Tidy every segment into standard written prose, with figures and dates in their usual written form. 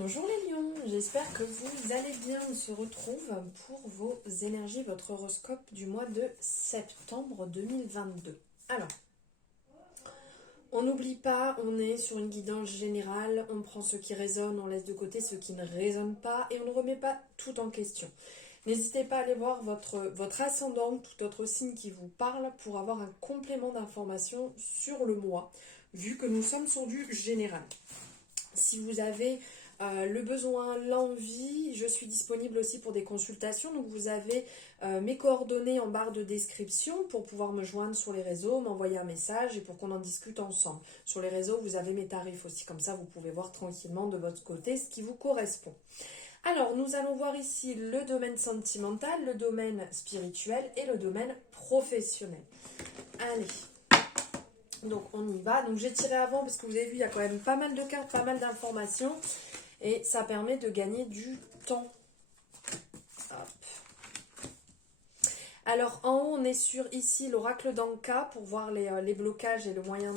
Bonjour les lions, j'espère que vous allez bien. On se retrouve pour vos énergies, votre horoscope du mois de septembre 2022. Alors, on n'oublie pas, on est sur une guidance générale, on prend ce qui résonne, on laisse de côté ce qui ne résonne pas et on ne remet pas tout en question. N'hésitez pas à aller voir votre ascendant, tout autre signe qui vous parle pour avoir un complément d'information sur le mois, vu que nous sommes sur du général. Si vous avez le besoin, l'envie, je suis disponible aussi pour des consultations. Donc vous avez mes coordonnées en barre de description pour pouvoir me joindre sur les réseaux, m'envoyer un message et pour qu'on en discute ensemble. Sur les réseaux, vous avez mes tarifs aussi. Comme ça, vous pouvez voir tranquillement de votre côté ce qui vous correspond. Alors, nous allons voir ici le domaine sentimental, le domaine spirituel et le domaine professionnel. Allez. Donc on y va. Donc j'ai tiré avant parce que vous avez vu, il y a quand même pas mal de cartes, pas mal d'informations. Et ça permet de gagner du temps. Hop. Alors en haut, on est sur ici l'oracle d'Anka pour voir les blocages et le moyen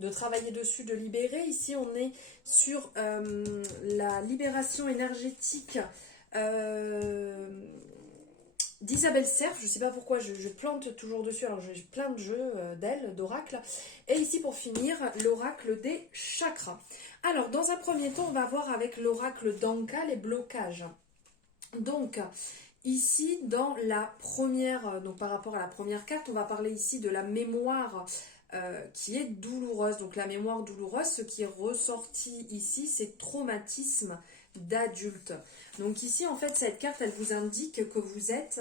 de travailler dessus, de libérer. Ici, on est sur la libération énergétique d'Isabelle Serre. Je ne sais pas pourquoi je plante toujours dessus, alors j'ai plein de jeux d'elle, d'oracle. Et ici pour finir, l'oracle des chakras. Alors dans un premier temps, on va voir avec l'oracle d'Anka les blocages. Donc ici dans la première, donc par rapport à la première carte, on va parler ici de la mémoire qui est douloureuse. Donc la mémoire douloureuse, ce qui est ressorti ici, c'est traumatisme d'adulte. Donc ici, en fait, cette carte, elle vous indique que vous êtes,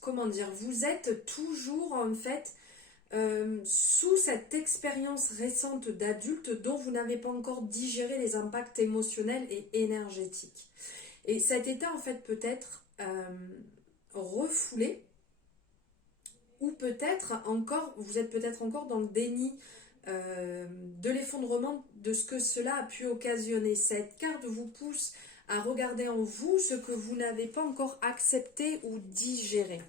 comment dire, vous êtes toujours, en fait, sous cette expérience récente d'adulte dont vous n'avez pas encore digéré les impacts émotionnels et énergétiques. Et cet état, en fait, peut être refoulé, ou peut-être encore, vous êtes peut-être encore dans le déni de l'effondrement de ce que cela a pu occasionner. Cette carte vous pousse à regarder en vous ce que vous n'avez pas encore accepté ou digéré.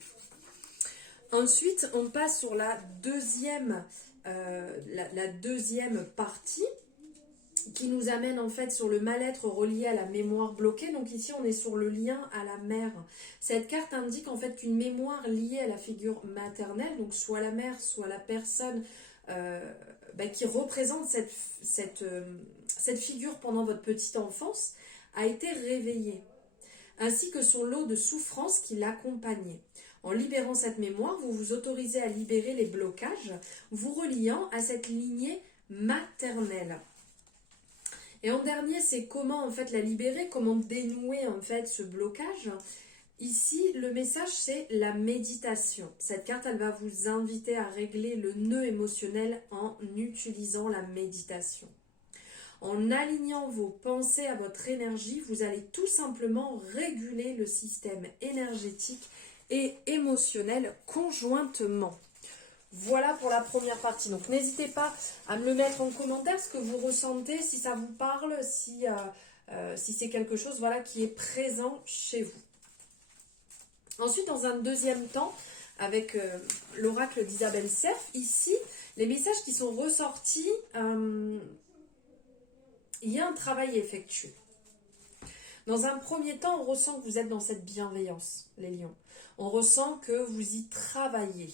Ensuite, on passe sur la deuxième partie qui nous amène en fait sur le mal-être relié à la mémoire bloquée. Donc ici, on est sur le lien à la mère. Cette carte indique en fait qu'une mémoire liée à la figure maternelle, donc soit la mère, soit la personne qui représente cette figure pendant votre petite enfance, a été réveillée, ainsi que son lot de souffrances qui l'accompagnait. En libérant cette mémoire, vous vous autorisez à libérer les blocages, vous reliant à cette lignée maternelle. Et en dernier, c'est comment en fait la libérer, comment dénouer en fait ce blocage. Ici, le message, c'est la méditation. Cette carte, elle va vous inviter à régler le nœud émotionnel en utilisant la méditation. En alignant vos pensées à votre énergie, vous allez tout simplement réguler le système énergétique et émotionnel conjointement. Voilà pour la première partie. Donc n'hésitez pas à me le mettre en commentaire, ce que vous ressentez, si ça vous parle, si c'est quelque chose voilà, qui est présent chez vous. Ensuite, dans un deuxième temps, avec l'oracle d'Isabelle Serre, ici, les messages qui sont ressortis, il y a un travail effectué. Dans un premier temps, on ressent que vous êtes dans cette bienveillance, les lions. On ressent que vous y travaillez.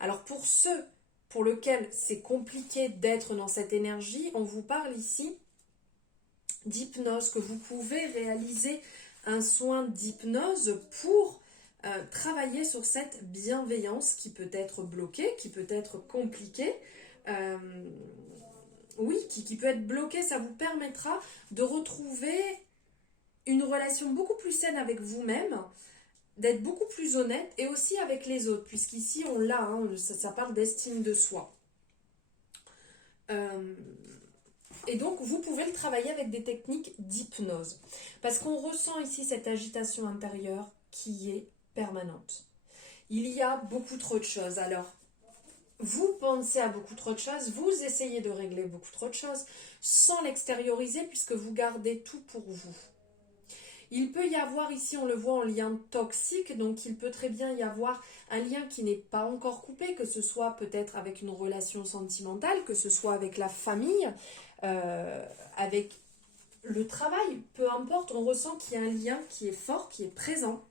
Alors pour ceux pour lesquels c'est compliqué d'être dans cette énergie, on vous parle ici d'hypnose, que vous pouvez réaliser un soin d'hypnose pour travailler sur cette bienveillance qui peut être bloquée, qui peut être compliquée, qui peut être bloquée. Ça vous permettra de retrouver une relation beaucoup plus saine avec vous-même, d'être beaucoup plus honnête et aussi avec les autres, puisqu'ici on l'a, ça parle d'estime de soi. Et donc vous pouvez le travailler avec des techniques d'hypnose, parce qu'on ressent ici cette agitation intérieure qui est permanente. Il y a beaucoup trop de choses. Alors, vous pensez à beaucoup trop de choses, vous essayez de régler beaucoup trop de choses sans l'extérioriser, puisque vous gardez tout pour vous. Il peut y avoir ici, on le voit en lien toxique, donc il peut très bien y avoir un lien qui n'est pas encore coupé, que ce soit peut-être avec une relation sentimentale, que ce soit avec la famille, avec le travail, peu importe, on ressent qu'il y a un lien qui est fort, qui est présent,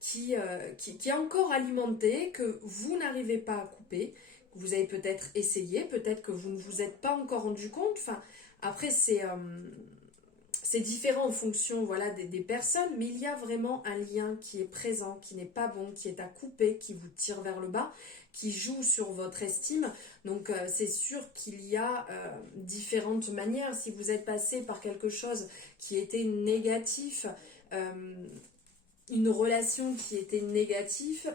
qui est encore alimenté, que vous n'arrivez pas à couper, que vous avez peut-être essayé, peut-être que vous ne vous êtes pas encore rendu compte. Enfin, après, c'est différent en fonction voilà, des personnes, mais il y a vraiment un lien qui est présent, qui n'est pas bon, qui est à couper, qui vous tire vers le bas, qui joue sur votre estime. Donc c'est sûr qu'il y a différentes manières. Si vous êtes passé par quelque chose qui était négatif, une relation qui était négative,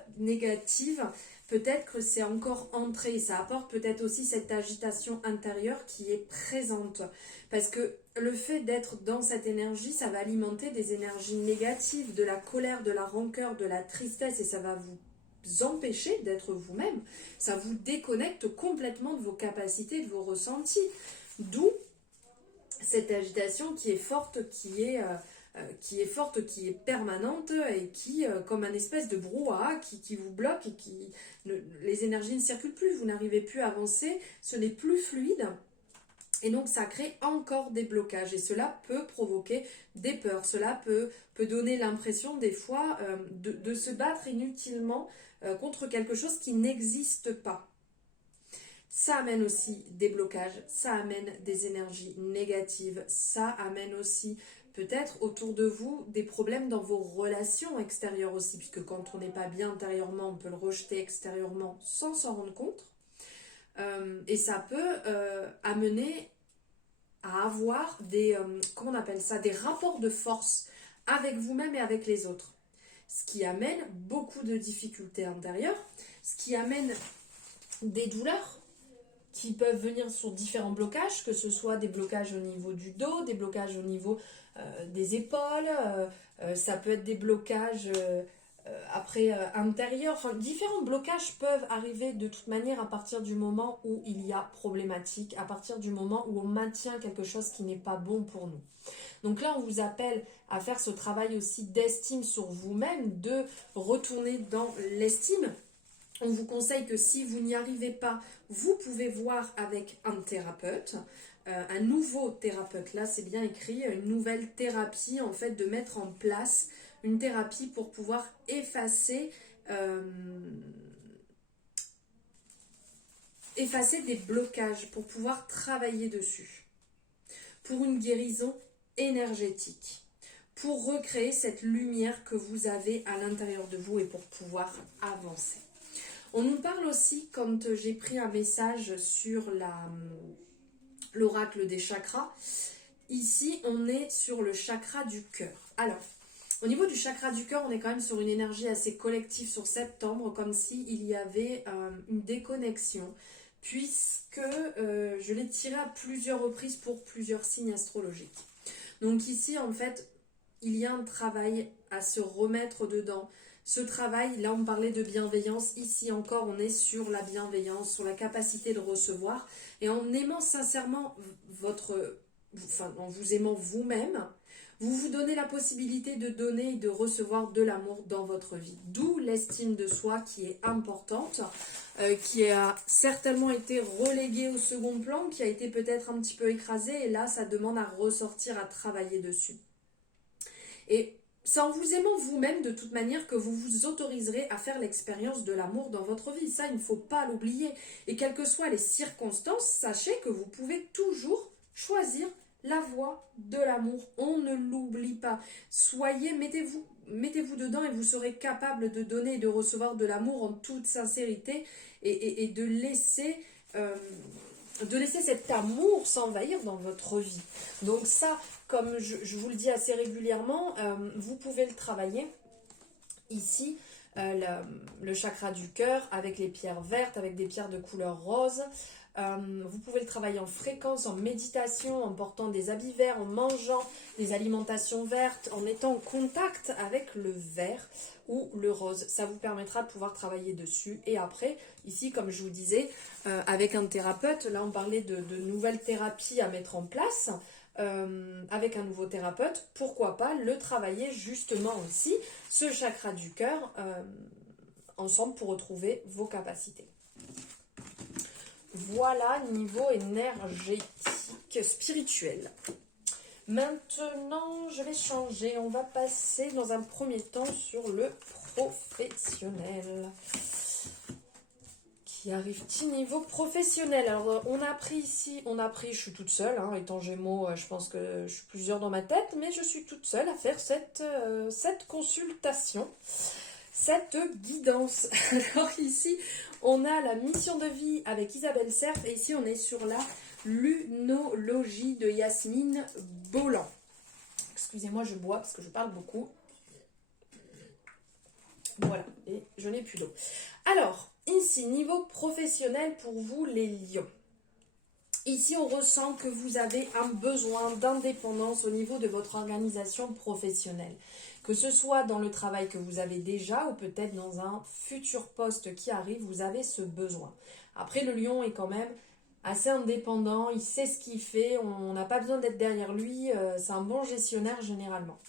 peut-être que c'est encore entré. Ça apporte peut-être aussi cette agitation intérieure qui est présente. Parce que le fait d'être dans cette énergie, ça va alimenter des énergies négatives, de la colère, de la rancœur, de la tristesse, et ça va vous empêcher d'être vous-même. Ça vous déconnecte complètement de vos capacités, de vos ressentis. D'où cette agitation qui est forte, qui est permanente et qui, comme un espèce de brouhaha qui vous bloque et les énergies ne circulent plus, vous n'arrivez plus à avancer, ce n'est plus fluide. Et donc ça crée encore des blocages et cela peut provoquer des peurs, cela peut donner l'impression des fois de se battre inutilement contre quelque chose qui n'existe pas. Ça amène aussi des blocages, ça amène des énergies négatives, ça amène aussi peut-être autour de vous des problèmes dans vos relations extérieures aussi, puisque quand on n'est pas bien intérieurement, on peut le rejeter extérieurement sans s'en rendre compte. Et ça peut amener à avoir comment on appelle ça, des rapports de force avec vous-même et avec les autres. Ce qui amène beaucoup de difficultés intérieures, ce qui amène des douleurs qui peuvent venir sur différents blocages, que ce soit des blocages au niveau du dos, des blocages au niveau des épaules, ça peut être des blocages intérieurs, enfin différents blocages peuvent arriver de toute manière à partir du moment où il y a problématique, à partir du moment où on maintient quelque chose qui n'est pas bon pour nous. Donc là, on vous appelle à faire ce travail aussi d'estime sur vous-même, de retourner dans l'estime. On vous conseille que si vous n'y arrivez pas, vous pouvez voir avec un thérapeute, un nouveau thérapeute. Là, c'est bien écrit, une nouvelle thérapie, en fait, de mettre en place une thérapie pour pouvoir effacer des blocages, pour pouvoir travailler dessus, pour une guérison énergétique, pour recréer cette lumière que vous avez à l'intérieur de vous et pour pouvoir avancer. On nous parle aussi, quand j'ai pris un message sur l'oracle des chakras, ici on est sur le chakra du cœur. Alors, au niveau du chakra du cœur, on est quand même sur une énergie assez collective sur septembre, comme s'il y avait une déconnexion, puisque je l'ai tiré à plusieurs reprises pour plusieurs signes astrologiques. Donc ici, en fait, il y a un travail à se remettre dedans. Ce travail, là on parlait de bienveillance, ici encore on est sur la bienveillance, sur la capacité de recevoir, et en aimant sincèrement en vous aimant vous-même, vous vous donnez la possibilité de donner et de recevoir de l'amour dans votre vie. D'où l'estime de soi qui est importante, qui a certainement été reléguée au second plan, qui a été peut-être un petit peu écrasée, et là ça demande à ressortir, à travailler dessus. Et c'est en vous aimant vous-même de toute manière que vous vous autoriserez à faire l'expérience de l'amour dans votre vie. Ça, il ne faut pas l'oublier. Et quelles que soient les circonstances, sachez que vous pouvez toujours choisir la voie de l'amour. On ne l'oublie pas. Mettez-vous dedans et vous serez capable de donner et de recevoir de l'amour en toute sincérité et de laisser cet amour s'envahir dans votre vie. Donc ça, comme je vous le dis assez régulièrement, vous pouvez le travailler ici, le chakra du cœur, avec les pierres vertes, avec des pierres de couleur rose. Vous pouvez le travailler en fréquence, en méditation, en portant des habits verts, en mangeant des alimentations vertes, en étant en contact avec le vert ou le rose. Ça vous permettra de pouvoir travailler dessus. Et après, ici, comme je vous disais, avec un thérapeute, là on parlait de nouvelles thérapies à mettre en place. avec un nouveau thérapeute, pourquoi pas le travailler justement aussi, ce chakra du cœur, ensemble pour retrouver vos capacités. Voilà, niveau énergétique, spirituel. Maintenant, je vais changer. On va passer dans un premier temps sur le professionnel. Qui arrive-t-il niveau professionnel? Alors, on a pris ici, je suis toute seule, hein, étant Gémeaux, je pense que je suis plusieurs dans ma tête, mais je suis toute seule à faire cette consultation, cette guidance. Alors ici, on a la mission de vie avec Isabelle Cerf, et ici on est sur la lunologie de Yasmine Bolland. Excusez-moi, je bois parce que je parle beaucoup. Voilà, et je n'ai plus d'eau. Alors, ici, niveau professionnel pour vous les lions. Ici, on ressent que vous avez un besoin d'indépendance au niveau de votre organisation professionnelle. Que ce soit dans le travail que vous avez déjà ou peut-être dans un futur poste qui arrive, vous avez ce besoin. Après, le lion est quand même assez indépendant, il sait ce qu'il fait, on n'a pas besoin d'être derrière lui, c'est un bon gestionnaire généralement.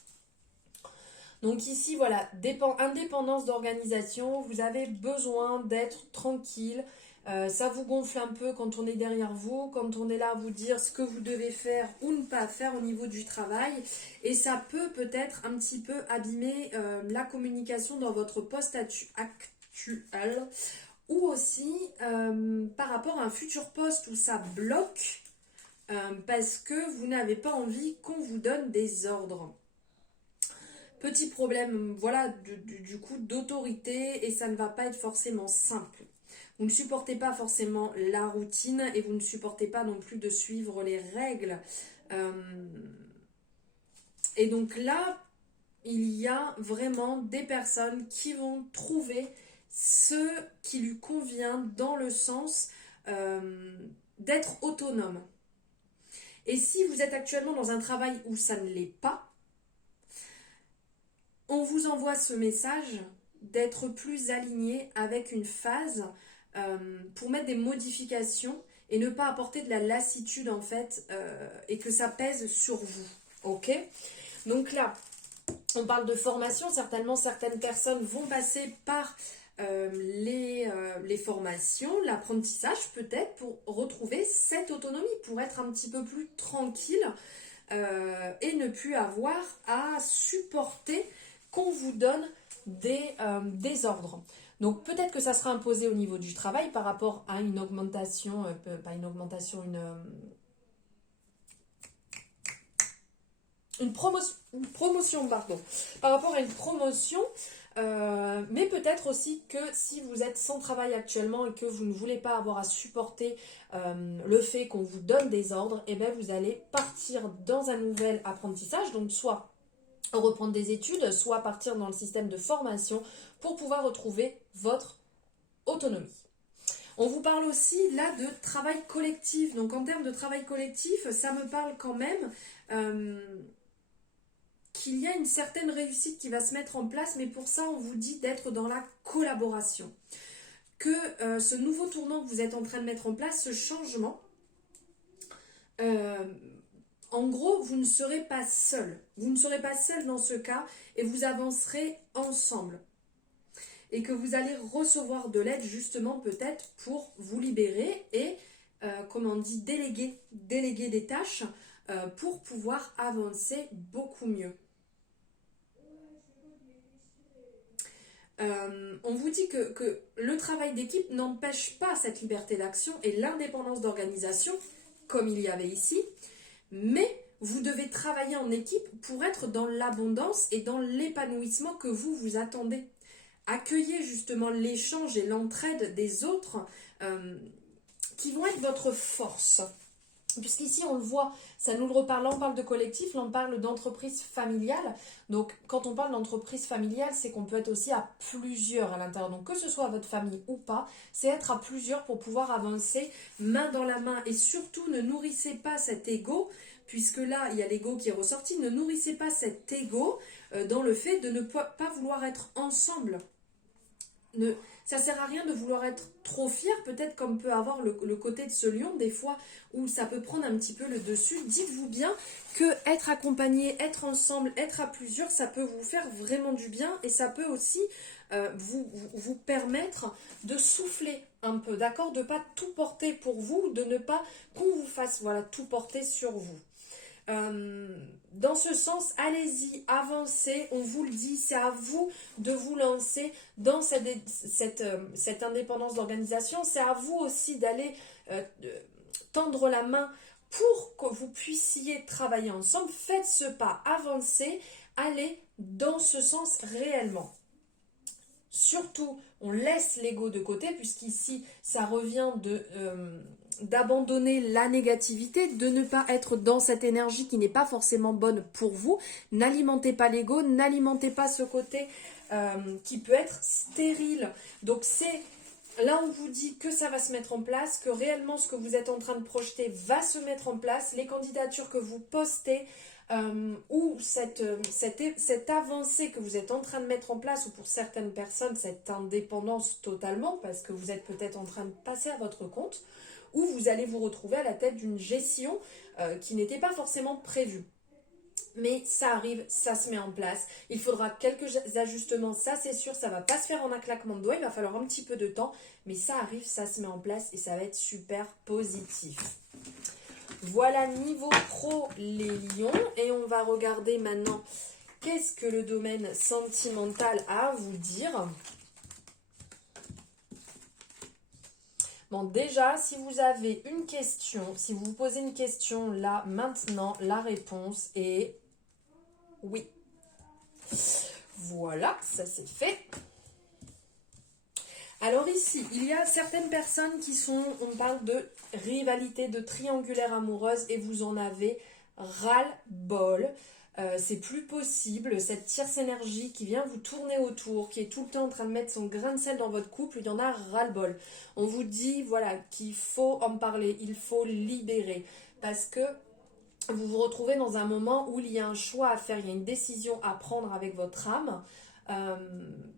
Donc ici, voilà, indépendance d'organisation, vous avez besoin d'être tranquille, ça vous gonfle un peu quand on est derrière vous, quand on est là à vous dire ce que vous devez faire ou ne pas faire au niveau du travail, et ça peut peut-être un petit peu abîmer la communication dans votre poste actuel, ou aussi par rapport à un futur poste où ça bloque, parce que vous n'avez pas envie qu'on vous donne des ordres. Petit problème, voilà, du coup, d'autorité, et ça ne va pas être forcément simple. Vous ne supportez pas forcément la routine et vous ne supportez pas non plus de suivre les règles. Et donc là, il y a vraiment des personnes qui vont trouver ce qui lui convient dans le sens d'être autonome. Et si vous êtes actuellement dans un travail où ça ne l'est pas, on vous envoie ce message d'être plus aligné avec une phase pour mettre des modifications et ne pas apporter de la lassitude en fait et que ça pèse sur vous. Ok? Donc là, on parle de formation. Certainement, certaines personnes vont passer par les formations, l'apprentissage peut-être pour retrouver cette autonomie, pour être un petit peu plus tranquille et ne plus avoir à supporter qu'on vous donne des ordres. Donc peut-être que ça sera imposé au niveau du travail par rapport à une augmentation, une promotion, pardon, par rapport à une promotion, mais peut-être aussi que si vous êtes sans travail actuellement et que vous ne voulez pas avoir à supporter le fait qu'on vous donne des ordres, et bien vous allez partir dans un nouvel apprentissage, donc soit reprendre des études, soit partir dans le système de formation pour pouvoir retrouver votre autonomie. On vous parle aussi là de travail collectif. Donc en termes de travail collectif, ça me parle quand même qu'il y a une certaine réussite qui va se mettre en place, mais pour ça on vous dit d'être dans la collaboration. Que ce nouveau tournant que vous êtes en train de mettre en place, ce changement, en gros, vous ne serez pas seul. Vous ne serez pas seul dans ce cas et vous avancerez ensemble. Et que vous allez recevoir de l'aide justement peut-être pour vous libérer et, déléguer des tâches pour pouvoir avancer beaucoup mieux. On vous dit que le travail d'équipe n'empêche pas cette liberté d'action et l'indépendance d'organisation, comme il y avait ici, mais vous devez travailler en équipe pour être dans l'abondance et dans l'épanouissement que vous attendez. Accueillez justement l'échange et l'entraide des autres qui vont être votre force. Puisqu'ici, on le voit, ça nous le reparle, là on parle de collectif, là on parle d'entreprise familiale. Donc quand on parle d'entreprise familiale, c'est qu'on peut être aussi à plusieurs à l'intérieur. Donc que ce soit votre famille ou pas, c'est être à plusieurs pour pouvoir avancer main dans la main. Et surtout, ne nourrissez pas cet ego, puisque là, il y a l'ego qui est ressorti, ne nourrissez pas cet ego dans le fait de ne pas vouloir être ensemble. Ça sert à rien de vouloir être trop fier, peut-être comme peut avoir le côté de ce lion, des fois où ça peut prendre un petit peu le dessus. Dites-vous bien que être accompagné, être ensemble, être à plusieurs, ça peut vous faire vraiment du bien et ça peut aussi vous permettre de souffler un peu, d'accord? De ne pas tout porter pour vous, de ne pas qu'on vous fasse voilà, tout porter sur vous. Dans ce sens, allez-y, avancez, on vous le dit, c'est à vous de vous lancer dans cette indépendance d'organisation, c'est à vous aussi d'aller tendre la main pour que vous puissiez travailler ensemble. Faites ce pas, avancez, allez dans ce sens réellement. Surtout, on laisse l'ego de côté, puisqu'ici, ça revient d'abandonner la négativité, de ne pas être dans cette énergie qui n'est pas forcément bonne pour vous. N'alimentez pas l'ego, n'alimentez pas ce côté qui peut être stérile. Donc c'est là on vous dit que ça va se mettre en place, que réellement ce que vous êtes en train de projeter va se mettre en place. Les candidatures que vous postez, ou cette avancée que vous êtes en train de mettre en place, ou pour certaines personnes cette indépendance totalement, parce que vous êtes peut-être en train de passer à votre compte, ou vous allez vous retrouver à la tête d'une gestion qui n'était pas forcément prévue. Mais ça arrive, ça se met en place. Il faudra quelques ajustements, ça c'est sûr, ça va pas se faire en un claquement de doigts, il va falloir un petit peu de temps, mais ça arrive, ça se met en place et ça va être super positif. Voilà niveau pro les lions et on va regarder maintenant qu'est-ce que le domaine sentimental a à vous dire. Bon, déjà, si vous avez une question, si vous vous posez une question là, maintenant, la réponse est oui. Voilà, ça c'est fait. Alors ici, il y a certaines personnes qui sont, on parle de rivalité, de triangulaire amoureuse et vous en avez ras-le-bol. C'est plus possible, cette tierce énergie qui vient vous tourner autour, qui est tout le temps en train de mettre son grain de sel dans votre couple, il y en a ras-le-bol. On vous dit voilà qu'il faut en parler, il faut libérer parce que vous vous retrouvez dans un moment où il y a un choix à faire, il y a une décision à prendre avec votre âme.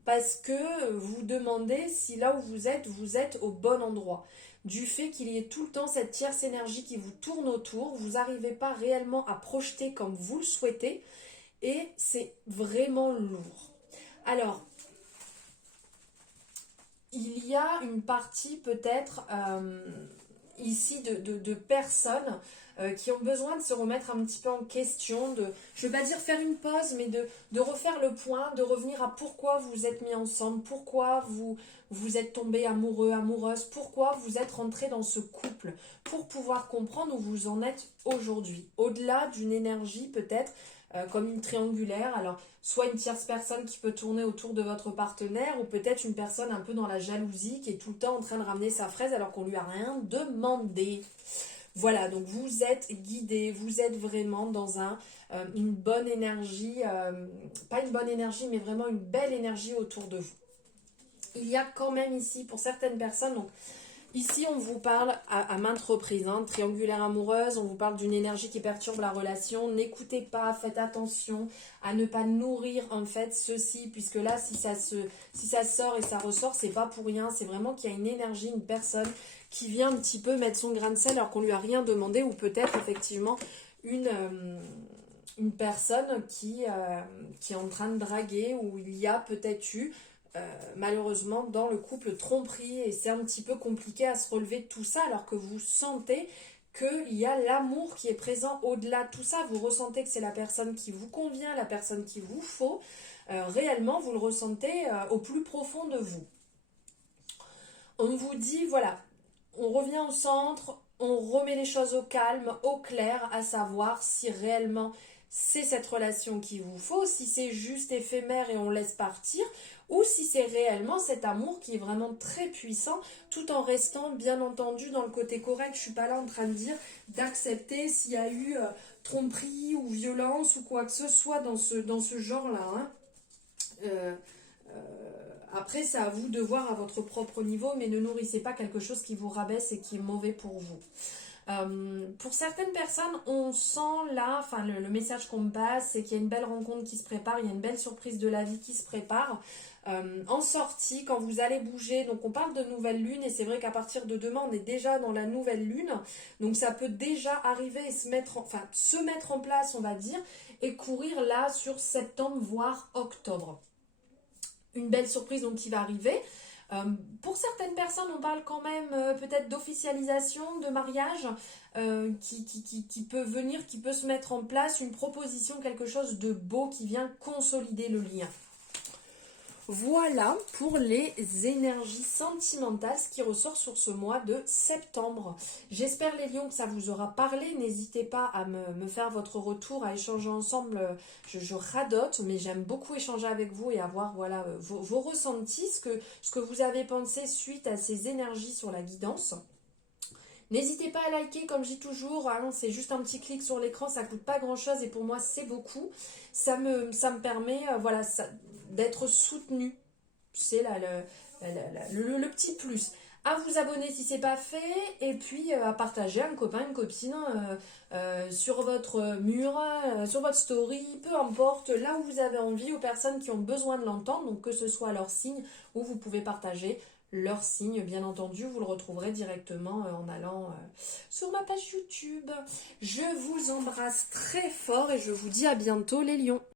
Parce que vous demandez si là où vous êtes au bon endroit. Du fait qu'il y ait tout le temps cette tierce énergie qui vous tourne autour, vous n'arrivez pas réellement à projeter comme vous le souhaitez et c'est vraiment lourd. Alors, il y a une partie peut-être ici de personnes qui ont besoin de se remettre un petit peu en question, je ne vais pas dire faire une pause, mais de refaire le point, de revenir à pourquoi vous vous êtes mis ensemble, pourquoi vous êtes tombé amoureux, amoureuse, pourquoi vous êtes rentré dans ce couple, pour pouvoir comprendre où vous en êtes aujourd'hui. Au-delà d'une énergie peut-être comme une triangulaire, alors soit une tierce personne qui peut tourner autour de votre partenaire, ou peut-être une personne un peu dans la jalousie qui est tout le temps en train de ramener sa fraise alors qu'on lui a rien demandé. Voilà, donc vous êtes guidé, vous êtes vraiment dans une bonne énergie, pas une bonne énergie, mais vraiment une belle énergie autour de vous. Il y a quand même ici, pour certaines personnes, donc ici on vous parle à maintes reprises, hein, triangulaire amoureuse, on vous parle d'une énergie qui perturbe la relation. N'écoutez pas, faites attention à ne pas nourrir en fait ceci, puisque là si ça sort et ça ressort, c'est pas pour rien, c'est vraiment qu'il y a une énergie, une personne qui vient un petit peu mettre son grain de sel alors qu'on lui a rien demandé, ou peut-être effectivement une personne qui est en train de draguer, où il y a peut-être eu malheureusement dans le couple tromperie, et c'est un petit peu compliqué à se relever de tout ça alors que vous sentez qu'il y a l'amour qui est présent au-delà de tout ça. Vous ressentez que c'est la personne qui vous convient, la personne qu'il vous faut. Réellement, vous le ressentez au plus profond de vous. On vous dit, voilà, on revient au centre, on remet les choses au calme, au clair, à savoir si réellement c'est cette relation qu'il vous faut, si c'est juste éphémère et on laisse partir, ou si c'est réellement cet amour qui est vraiment très puissant, tout en restant bien entendu dans le côté correct. Je ne suis pas là en train de dire d'accepter s'il y a eu tromperie ou violence ou quoi que ce soit dans ce genre-là. Hein. Après, c'est à vous de voir à votre propre niveau, mais ne nourrissez pas quelque chose qui vous rabaisse et qui est mauvais pour vous. Pour certaines personnes, on sent là, enfin le message qu'on me passe, c'est qu'il y a une belle rencontre qui se prépare, il y a une belle surprise de la vie qui se prépare. En sortie, quand vous allez bouger, donc on parle de nouvelle lune et c'est vrai qu'à partir de demain, on est déjà dans la nouvelle lune, donc ça peut déjà arriver et se mettre en place, on va dire, et courir là sur septembre, voire octobre. Une belle surprise donc qui va arriver. Euh, pour certaines personnes, on parle quand même peut-être d'officialisation, de mariage qui peut venir, qui peut se mettre en place, une proposition, quelque chose de beau qui vient consolider le lien. Voilà pour les énergies sentimentales, ce qui ressort sur ce mois de septembre. J'espère les lions que ça vous aura parlé. N'hésitez pas à me faire votre retour, à échanger ensemble. Je radote, mais j'aime beaucoup échanger avec vous et avoir voilà, vos ressentis, ce que vous avez pensé suite à ces énergies sur la guidance. N'hésitez pas à liker, comme je dis toujours, hein, c'est juste un petit clic sur l'écran, ça ne coûte pas grand chose et pour moi c'est beaucoup. Ça me permet voilà, d'être soutenu. C'est là le petit plus. À vous abonner si ce n'est pas fait et puis à partager un copain, une copine sur votre mur, sur votre story, peu importe, là où vous avez envie, aux personnes qui ont besoin de l'entendre, donc que ce soit leur signe ou vous pouvez partager leur signe, bien entendu, vous le retrouverez directement en allant sur ma page YouTube. Je vous embrasse très fort et je vous dis à bientôt les lions.